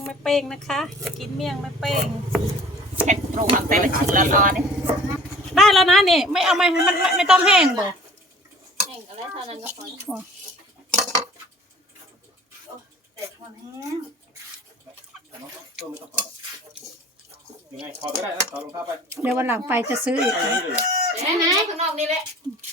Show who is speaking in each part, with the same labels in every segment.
Speaker 1: ไม่เป้งนะคะจะกินเมี่ยงไม่เป้ง
Speaker 2: แค่ปรุงแต่ละชิ้นละตอนนี่
Speaker 1: ได้แล้วนะนี่ไม่เอามันไม่ต้องแห้งบ่
Speaker 2: แห้งก็ได้เท่านั้นก็พอแต่ความแห้ง
Speaker 3: ยังไงถอดก็ได้นะถอดรองเท้าไป
Speaker 1: เดี๋ยววันหลังไปจะซื้ออีก
Speaker 2: ไหนข้างนอกนี่แหละ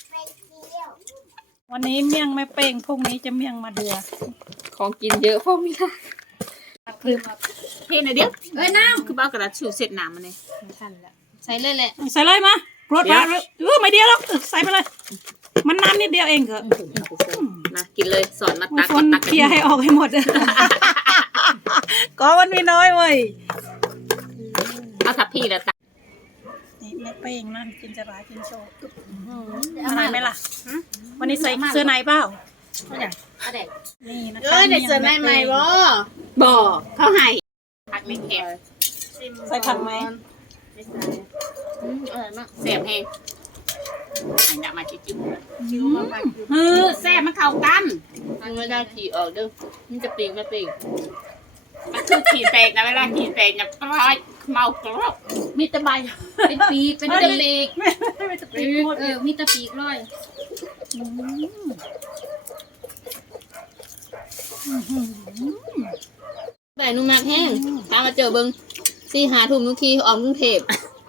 Speaker 1: วันนี้เมี่ยงไม่เป้งพรุ่งนี้จะเมี่ยงมาเดือ
Speaker 2: ของกินเยอะพวกนี้ละ
Speaker 1: คือ
Speaker 2: เท่หน่อยเดียวน้ำคือบ้ากระดาษชูเสร็จน้ำมันนี่ทันแล้วใส่เลยแหละ
Speaker 1: ใส่เลยมาโปรดมาไม่เดียวหรอกใส่ไปเลยมันน้ำนิดเดียวเองเหรอ
Speaker 2: มากินเลยสอนมาตัก
Speaker 1: คนเคลียร์ให้ออกให้หมดก็มันมีน้อยเว้ย
Speaker 2: เอาทับพี่แล้วตัก
Speaker 1: นี่ไม่เป้งนั่นกินจะร้ายกินโชว์อะไรไหมล่ะวันนี้ใส่เสื้อในเปล่านี่นะคะ
Speaker 2: เด็กเสื้อในใหม่บ่เขาให้ผักไม่แข็ง
Speaker 1: ใส่ผักไหม
Speaker 2: ไม่ใส่อร่อยมากแซ่บแห้งอันนี้มาจิ้มแซ่บมันเข้ากันมันไม่ได้ขี่ออกเด้อมันจะปีกไม่ปีกมันคือขี่แตกนะเวลาขี่แตกเนี่ยปลอยเมากรอบมีตะใบเป็นปีกเป็นตะปีก
Speaker 1: ไม่ตะปีก
Speaker 2: มีตะปีกร้อยแบบนุ่มมากแห้งตามมาเจอเบิ้ง4-5 ทุ่มนุกทีออกกรุงเทพ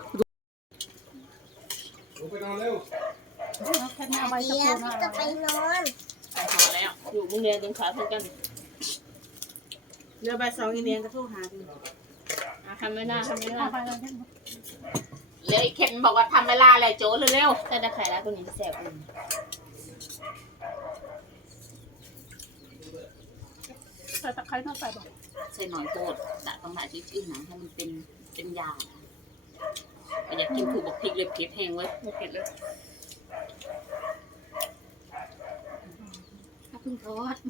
Speaker 3: ไปนอนเร็ว
Speaker 1: แค่นี้เอาไว้จะพูดว่าจะไปนอน
Speaker 2: ไปนอนแล้วอยู่โรงเรียนยังขาเพื่อนกัน
Speaker 1: เรือใบ2อีเลียนก็โทรหาดู
Speaker 2: ทำไม่ได้เลยเข็นบอกว่าทำเวลาอะไรโจ้เร็วๆแต่ได้ไข่แล้วคนนี้แสบอุ่น
Speaker 1: ใส่ตะไคร้ต้องใส่บ่
Speaker 2: ใส่หน่อยโคตรแต่ต้องหาชื่อหนังให้มันเป็นยาอยากกินถูกบอกพริกเลยเผ็ดแห้งไว้ไม่เผ็ดเลยถ้าเพิ่งทอด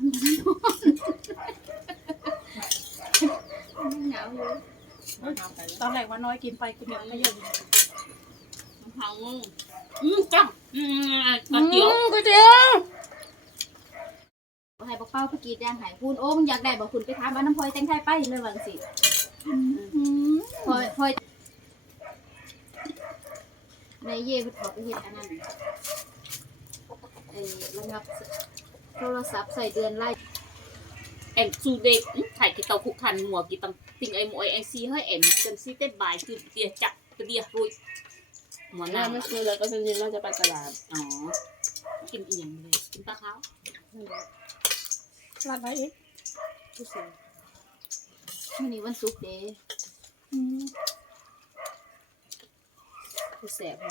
Speaker 2: หนาวอยู่
Speaker 1: ตอนแรกว่าน้อยกินไปกินเยอะไม่เยอะ
Speaker 2: พังจังก๋วยเตี๋ยวไข่ปลาเป้าพี่กีดแดงไข่พูนโอ้มึงอยากได้บอกคุณไปทำบ้านน้ำพลอยแตงไทยไปเลยวังสิพลอยในเย่พุทธไปเห็นอันนั้นระงับโทรศัพท์ใส่เดือนไล่เอ็มซูเดตไข่ที่เตาคุกคันหัวกี่ตำติงไอหมวยไอซีเฮ้ยเอ็มจนซีเต้นบายคือเดียจับเดียรุยหมอนหน้าไม่เคยเลยก็จริงๆเราจะไปตลาดอ๋อกินเอียงเลยกินปลาขาว
Speaker 1: ร้านไหนอีก
Speaker 2: วันนี้วันศุกร์เด้แสบ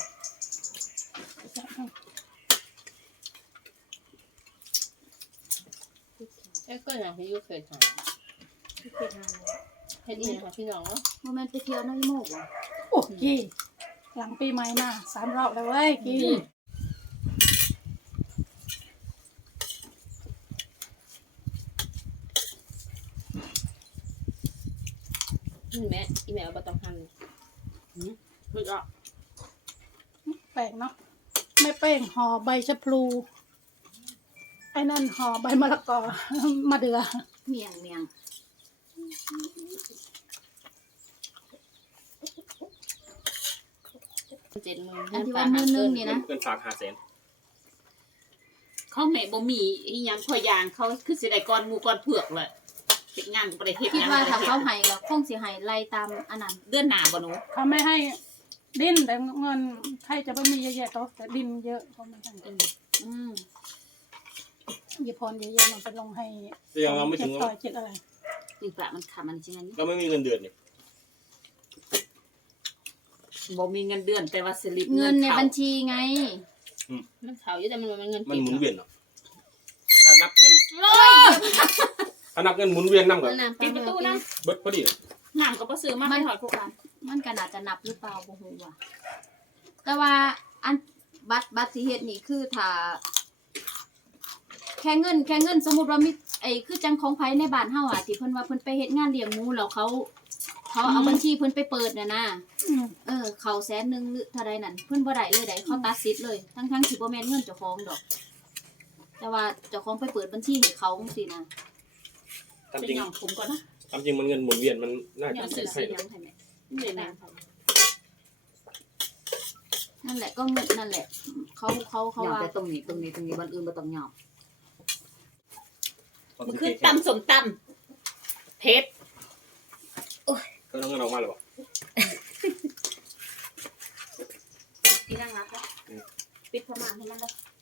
Speaker 2: ก็อย่างที่ยุเคยทำให้ดีนะคะพี่น้องโมเมนต์ไปเที่ยวน้ำโมก
Speaker 1: โอ้ยหลังปีใหม่มา3 รอบแล้วเว้ยกี่
Speaker 2: แม่อีแม่เอาต้องหั่นคืออ่ะ
Speaker 1: แปลกเนาะไม่เป้งห่อใบชะพลูไอ้นั่นห่อใบมะละกอมาเดือ
Speaker 2: เมียง70,000อันที่ว่า1นี่นะ
Speaker 3: เกินฝาก500,000
Speaker 2: เขาแม่บ่มีอีหยังพอยางเขาคือสิได้ก้อนหมูก้อนเผือกเลยเฮ็ดงานก็บ่ได้เฮ็ดคิดว่าถ้าเขาให้ก็คงสิให้ไล่ตามอันนั้นเดือนหน้าบ่หนู
Speaker 1: เขาไม่ให้ดิ้นแต่เงินใครจะไม่มีเยอะๆโตแต่ดิ้นเยอะเขาไม่ให้ยีพรเยอะๆมันไปลงให้
Speaker 3: ยังเราไม่ถึง
Speaker 1: ต่อยจิตอะไร
Speaker 2: นี่ปะมันขามันจริงอันนี้
Speaker 3: เราไม่มีเงินเดือนนี่
Speaker 2: บ่มีเงินเดือนแต่ว่าสลิปเงินในบัญชีไงมันเขาอยู่แต่มันเงิน
Speaker 3: มันหมุนเวียนเนาะถ้านับเงินหมุนเวียนนั่งก่อน
Speaker 2: ปิดประตูนะ
Speaker 3: เบิดพอดี
Speaker 2: น้ำก็บ่ซื้อมาให้ถอดคู่กันมันก็น่าจะนับหรือเปล่าบ่ฮู้ว่าแต่ว่าอันบัตรสิเฮ็ดนี่คือถ้าแค่เงินสมมุติว่ามีคือจังของไผในบ้านเฮาอ่ะที่เพิ่นว่าเพิ่นไปเฮ็ดงานเลี้ยงหมูแล้วเขาเอาบัญชีเพิ่นไปเปิดน่ะนะเขา100,000หรือเท่าใดนั่นเพิ่นบ่ได้เลยได้เขาตัดสิทธิ์เลยทั้งที่บ่แม่นเงินเจ้าของดอกแต่ว่าเจ้าของไปเปิดบัญชีให้เขาจังซี่นะเป็นหยังผมก่อนนะ
Speaker 3: ตามจริงมันเงินหมุนเวียนมันน่า
Speaker 2: อย่า
Speaker 3: จะ
Speaker 2: สื่อ
Speaker 3: ใช่
Speaker 2: สี
Speaker 3: เนาะ
Speaker 2: น้ำให้แม่ไม่ได้นั่นแหละก็นั่นแหละเขา
Speaker 4: หยอด
Speaker 2: ว่า
Speaker 4: แต่ตรงนี้วันอื่นบ่ต้องหยอด
Speaker 2: มันคือตำสมตำเพชร
Speaker 3: ก็ต้องเงินออกมาเลยบอก
Speaker 2: ที่นั่งรับปิดพม่านให้มันเลย